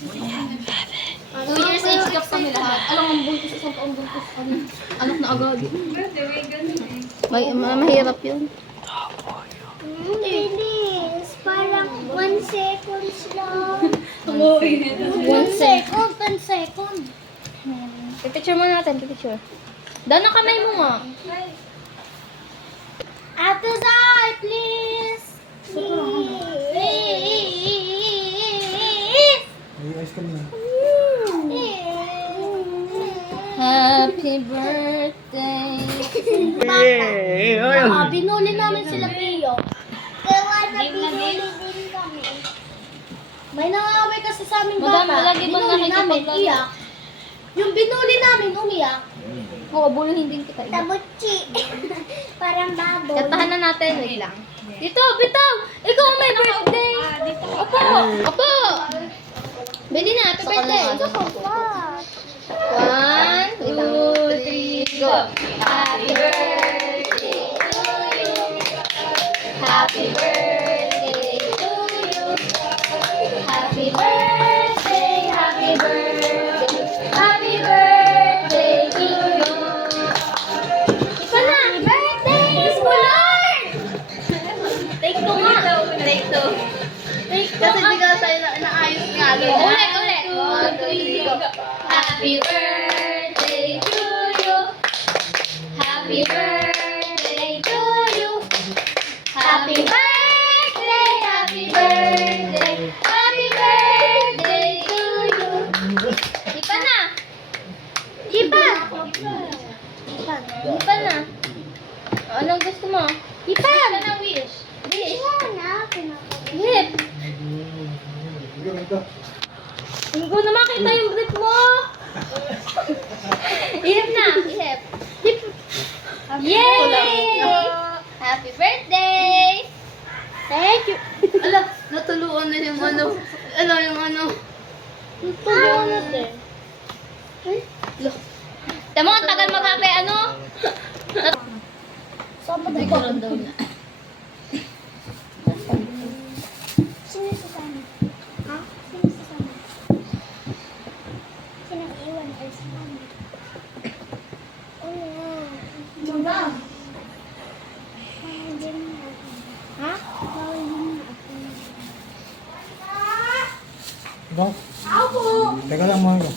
2 years age gap kami lahat. Alam ang buntis, isang taong buntis kami. Anak na agad. Mahirap yun. Bilis. Parang 1 seconds lang. 1 second. 10 second. Pipicture mo natin, pipicture. Daan na kamay mo nga. Ate Zay, please. Ayos kami na. Happy birthday. Binuli namin sila Pio. Kaya na binuli din kami. May nangaway kasi sa amin Madami, bata. lagi ba Binuli namin, nakikipaglalaro? iyak. Yung binuli namin, umiyak. Oo, bulhin din kita. Tabutsi. Parang baboy. Kantahan na natin. Wait lang. Dito, bitaw! Ikaw ang may birthday! Opo! Opo! Bili na, happy birthday! Ito ko pa. 1, 2, 3, go! Happy birthday to you! Happy birthday to you! Happy birthday! Happy birthday! Happy birthday to you! Ika na! Birthday! Scholar! Take 2 nga! Take 2. Take 2. Kasi di ka tayo naayos nga. Ulit, ulit. 1, 2, 3, go. Happy birthday to you. Happy birthday to you. Happy birthday, happy birthday. Happy birthday to you. Ipa na. Ipa. Ipa na. Anong gusto mo? Ipa. Ipa na wish. Wish. Hip. Hindi ko na makita yung brief mo. Ihip na. Ihip. Hip. Yay! Happy birthday! Thank you. Ala, natuluan na yung ano. Ala, yung ano. Natuluan na din. Tama, ang tagal mag-happy, ano? Saan ba Hindi ko lang daw na. Sino sasama? Ha? Sino sasama? Sino iwan or sasama? Oh, Diba? Bawal din na ako. Ha? Bawal din na ako. Ikaw? Teka lang mga ikaw.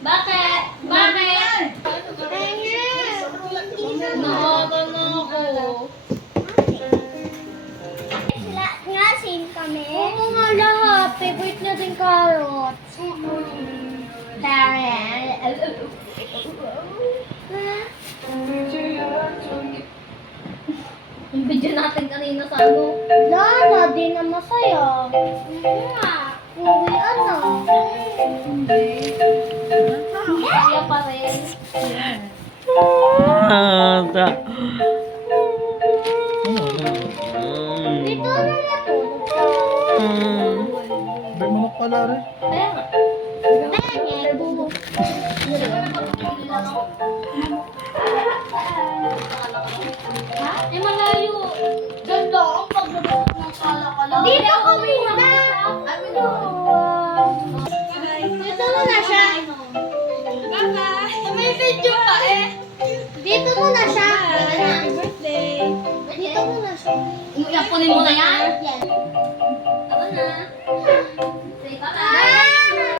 Bakit? Bakit? Nakawa na ako. Sila, nga same kami. Oo nga lahat. Favorite na din carrots. Yung video natin kanina sa ano. Lala, di na masaya. Uwian na. Masaya pa rin. Dito na natulog ka. May manok pala rin. Kaya nga. Benge, bubo. Eh, malayo. Ganda ang paglabas ng kala-kala. Dito kami na. Dito mo na siya. May video pa eh. Dito mo na siya. Happy birthday. Dito mo na siya. Iyapunin mo na yan. Yan. Ako na.